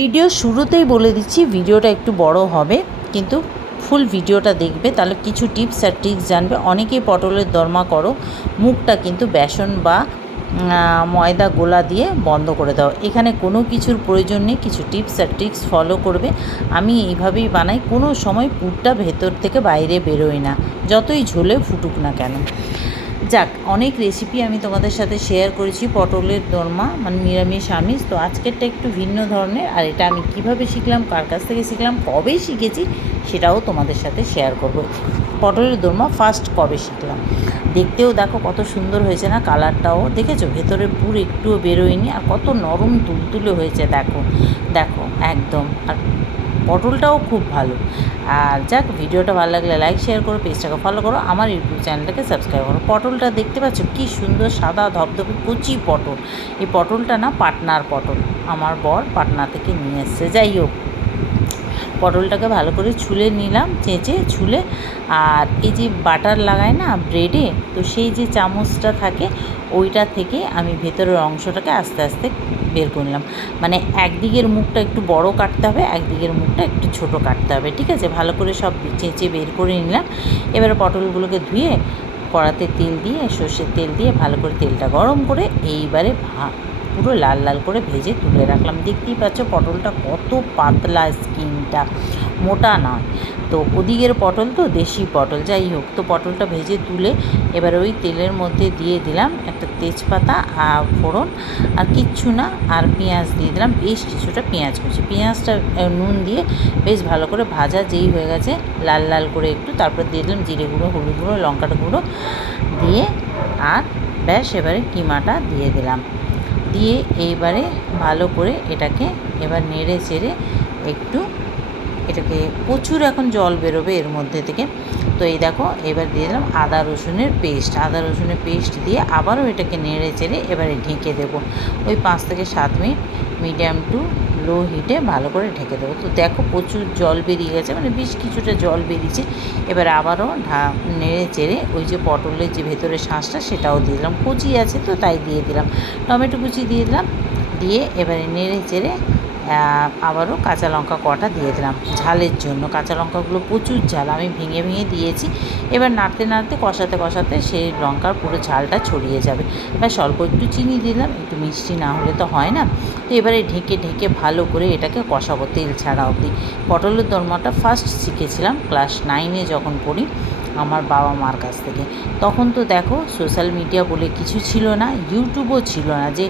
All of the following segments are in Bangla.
ভিডিও শুরুতেই বলে দিচ্ছি ভিডিওটা একটু বড় হবে, কিন্তু ফুল ভিডিওটা দেখবে, তাহলে কিছু টিপস আর ট্রিক্স জানবে। অনেকেই পটলের দরমা করো, মুখটা কিন্তু বেসন বা ময়দা গোলা দিয়ে বন্ধ করে দাও। এখানে কোনো কিছুর প্রয়োজন নেই, কিছু টিপস আর ট্রিক্স ফলো করবে। আমি এইভাবেই বানাই, কোনো সময় পুরটা ভেতর থেকে বাইরে বেরোয় না, যতই ঝোলে ফুটুক না কেন। যাক, অনেক রেসিপি আমি তোমাদের সাথে শেয়ার করেছি পটলের দোরমা, মানে নিরামিষ আমিষ। তো আজকেরটা একটু ভিন্ন ধরনের, আর এটা আমি কিভাবে শিখলাম, কার কাছ থেকে শিখলাম, কবে শিখেছি সেটাও তোমাদের সাথে শেয়ার করব। পটলের দোরমা ফার্স্ট কবে শিখলাম। দেখতেও দেখো কত সুন্দর হয়েছে না, কালারটাও দেখেছো, ভেতরের পুর একটুও বেরোয়নি, আর কত নরম তুলতুলে হয়েছে দেখো দেখো একদম। আর পটলটাও খুব ভালো। আর যাক, ভিডিওটা ভালো লাগলে লাইক শেয়ার করো, পেজটাকে ফলো করো, আমার ইউটিউব চ্যানেলটাকে সাবস্ক্রাইব করো। পটলটা দেখতে পাচ্ছ কী সুন্দর সাদা ধবধবে কচি পটল। এই পটলটা না পাটনার পটল, আমার বর পাটনা থেকে নিয়ে এসছে। যাই হোক, পটলটাকে ভালো করে ছুলে নিলাম, চেঁচে ছুলে। আর এই যে বাটার লাগায় না ব্রেডে, তো সেই যে চামচটা থাকে ওইটা থেকে আমি ভেতরের অংশটাকে আস্তে আস্তে বের করলাম। মানে একদিকের মুখটা একটু বড় কাটতে হবে, একদিকের মুখটা একটু ছোট কাটতে হবে, ঠিক আছে। ভালো করে সব চেঁচে বের করে নিলাম। এবারে পটলগুলোকে ধুয়ে কড়াতে তেল দিয়ে, সর্ষের তেল দিয়ে ভালো করে তেলটা গরম করে এইবারে পুরো লাল লাল করে ভেজে তুলে রাখলাম। দেখতেই পাচ্ছ পটলটা কত পাতলা, স্কিনটা মোটা নয়। তো ওদিকের পটল তো দেশি পটল, যাই হোক। তো পটলটা ভেজে তুলে এবার ওই তেলের মধ্যে দিয়ে দিলাম একটা তেজপাতা আর ফোড়ন, আর কিচ্ছু না, আর পেঁয়াজ দিয়ে দিলাম, বেশ কিছুটা পেঁয়াজ কুচি। পেঁয়াজটা নুন দিয়ে বেশ ভালো করে ভাজা যেই হয়ে গেছে লাল লাল করে একটু, তারপর দিয়ে দিলাম জিরে গুঁড়ো, হলুদ গুঁড়ো, লঙ্কাটা গুঁড়ো দিয়ে, আর ব্যাস এবারে কিমাটা দিয়ে দিলাম। দিয়ে এইবারে ভালো করে এটাকে এবার নেড়ে চেড়ে একটু, এটাকে প্রচুর এখন জল বেরোবে এর মধ্যে থেকে। তো এই দেখো, এবার দিয়ে দিলাম আদা রসুনের পেস্ট দিয়ে আবারও এটাকে নেড়ে চেড়ে এবারে ঢেকে দেবো ওই 5 থেকে 7 মিনিট, মিডিয়াম টু লো হিটে ভালো করে ঢেকে দেবো। তো দেখো প্রচুর জল বেরিয়ে গেছে, মানে বেশ কিছুটা জল বেরিয়েছে। এবার আবারও নেড়ে চেড়ে ওই যে পটলের যে ভেতরের শাঁসটা সেটাও দিয়ে দিলাম, কুচি আছে তো তাই দিয়ে দিলাম, টমেটো কুচি দিয়ে দিলাম। দিয়ে এবারে নেড়ে চেড়ে আবারও কাঁচা লঙ্কা কটা দিয়ে দিলাম ঝালের জন্য। কাঁচা লঙ্কাগুলো প্রচুর ঝাল, আমি ভেঙে ভেঙে দিয়েছি। এবার নাড়তে নাড়তে কষাতে কষাতে সেই লঙ্কার পুরো ঝালটা ছড়িয়ে যাবে। ব্যাস অল্প একটু চিনি দিলাম, একটু মিষ্টি না হলে তো হয় না। তো এবারে ঢেকে ঢেকে ভালো করে এটাকে কষাবো তেল ছাড়া অবধি। পটলের দোরমাটা ফার্স্ট শিখেছিলাম ক্লাস 9-এ যখন পড়ি আমার বাবা মার কাছ থেকে। তখন তো দেখো সোশ্যাল মিডিয়া বলে কিছু ছিল না, ইউটিউবও ছিল না, যে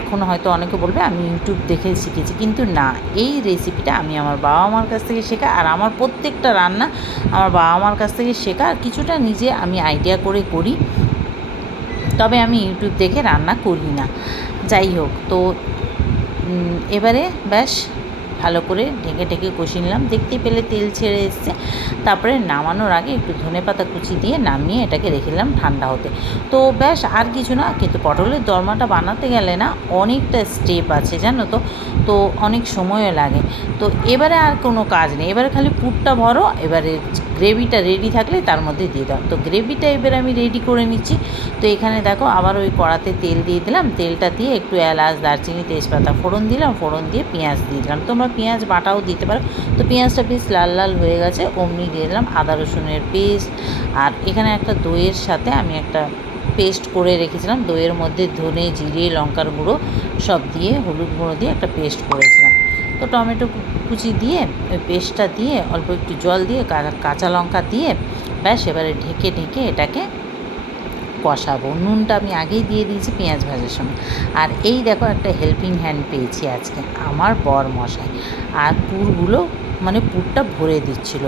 এখন হয়তো অনেকে বলবে আমি ইউটিউব দেখে শিখেছি, কিন্তু না, এই রেসিপিটা আমি আমার বাবা মার কাছ থেকে শেখা। আর আমার প্রত্যেকটা রান্না আমার বাবা মার কাছ থেকে শেখা, আর কিছুটা নিজে আমি আইডিয়া করে করি, তবে আমি ইউটিউব দেখে রান্না করি না। যাই হোক, তো এবারে ব্যাস ভালো করে ঢেকে ঢেকে কষিয়ে নিলাম। দেখতে পেলে তেল ছেড়ে এসছে। তারপরে নামানোর আগে একটু ধনেপাতা কুচি দিয়ে নামিয়ে এটাকে রেখে দিলাম ঠান্ডা হতে। তো ব্যাস আর কিছু না, কিন্তু পটলের দোরমাটা বানাতে গেলে না অনেকটা স্টেপ আছে জানো তো, তো অনেক সময়ও লাগে। তো এবারে আর কোনো কাজ নেই, এবারে খালি পুরটা ভরো, এবারে গ্রেভিটা রেডি থাকলে তার মধ্যে দিয়ে দাও। তো গ্রেভিটা এবারে আমি রেডি করে নিচ্ছি। তো এখানে দেখো আবার ওই কড়াতে তেল দিয়ে দিলাম, তেলটা দিয়ে একটু এলাচ, দারচিনি, তেজপাতা ফোড়ন দিলাম, ফোড়ন দিয়ে পেঁয়াজ দিয়ে দিলাম। তোমরা পেঁয়াজ বাটাও দিতে পারো। তো পেঁয়াজটা বেশ লাল লাল হয়ে গেছে, অমনি দিয়ে দিলাম আদা রসুনের পেস্ট। আর এখানে একটা দইয়ের সাথে আমি একটা পেস্ট করে রেখেছিলাম, দইয়ের মধ্যে ধনে, জিরে, লঙ্কার গুঁড়ো সব দিয়ে, হলুদ গুঁড়ো দিয়ে একটা পেস্ট করেছিলাম। তো টমেটো কুচি দিয়ে ওই পেস্টটা দিয়ে অল্প একটু জল দিয়ে কাঁচা লঙ্কা দিয়ে ব্যাস এবারে ঢেকে ঢেকে এটাকে কষাবো। নুনটা আমি আগেই দিয়ে দিয়েছি পেঁয়াজ ভাজার সময়। আর এই দেখো একটা হেল্পিং হ্যান্ড পেয়েছি আজকে, আমার বর মশাই। আর পুরগুলো মানে পুরটা ভরে দিচ্ছিল।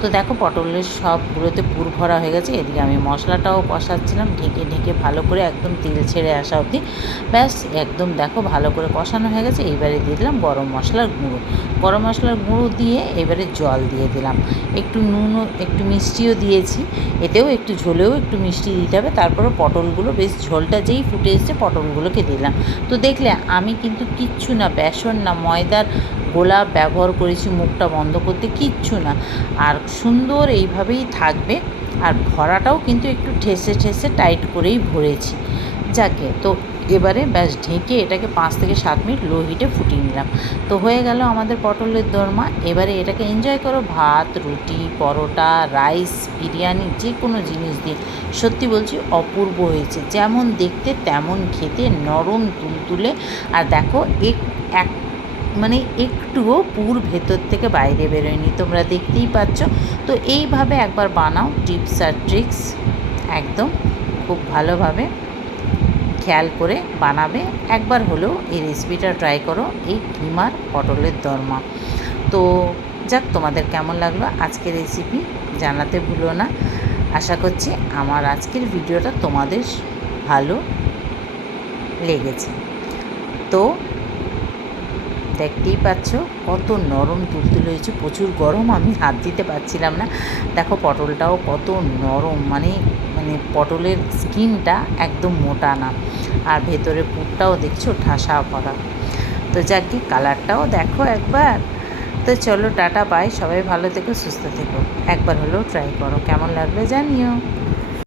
তো দেখো পটলের সবগুলোতে পুর ভরা হয়ে গেছে। এদিকে আমি মশলাটাও কষাচ্ছিলাম ঢেকে ঢেকে ভালো করে, একদম তেল ছেড়ে আসা অবধি। ব্যাস একদম দেখো ভালো করে কষানো হয়ে গেছে। এইবারে দিয়ে দিলাম গরম মশলার গুঁড়ো। গরম মশলার গুঁড়ো দিয়ে এবারে জল দিয়ে দিলাম, একটু নুনও একটু মিষ্টিও দিয়েছি, এতেও একটু ঝোলেও একটু মিষ্টি দিতে হবে। তারপরে পটলগুলো বেশ ঝোলটা যেই ফুটে এসছে পটলগুলোকে দিলাম। তো দেখলে আমি কিন্তু কিচ্ছু না, বেসন না ময়দার গোলা ব্যবহার করেছি মুখটা বন্ধ করতে, কিচ্ছু না। আর সুন্দর এইভাবেই থাকবে। আর ভরাটাও কিন্তু একটু ঠেসে ঠেসে টাইট করেই ভরেছি। যাকে তো এবারে ব্যাস ঢেকে এটাকে 5 থেকে 7 মিনিট লো হিটে ফুটিয়ে নিলাম। তো হয়ে গেল আমাদের পটলের দোরমা। এবারে এটাকে এনজয় করো ভাত, রুটি, পরোটা, রাইস, বিরিয়ানি, যে কোনো জিনিস দিয়ে। সত্যি বলছি অপূর্ব হয়েছে, যেমন দেখতে তেমন খেতে, নরম তুলতুলে। আর দেখো এক মানে একটুও পুর ভেতর থেকে বাইরে বেরোয়নি, তোমরা দেখতেই পাচ্ছ। তো এইভাবে একবার বানাও, টিপস আর ট্রিক্স একদম খুব ভালোভাবে খেয়াল করে বানাবে। একবার হলেও এই রেসিপিটা ট্রাই করো, এই কিমার পটলের দোরমা। তো যাক, তোমাদের কেমন লাগলো আজকের রেসিপি জানাতে ভুলো না। আশা করছি আমার আজকের ভিডিওটা তোমাদের ভালো লেগেছে। তো দেখতেই পাচ্ছ কত নরম তুলতুলে হয়েছে, প্রচুর গরম, আমি হাত দিতে পারছিলাম না। দেখো পটলটাও কত নরম, মানে পটলের স্কিনটা একদম মোটা না, আর ভেতরে পুরটাও দেখছো ঠাসা করা। তো যাকে কালারটাও দেখো একবার। তো চলো টাটা বাই, সবাই ভালো থেকো, সুস্থ থেকো, একবার হলেও ট্রাই করো, কেমন লাগবে জানিও।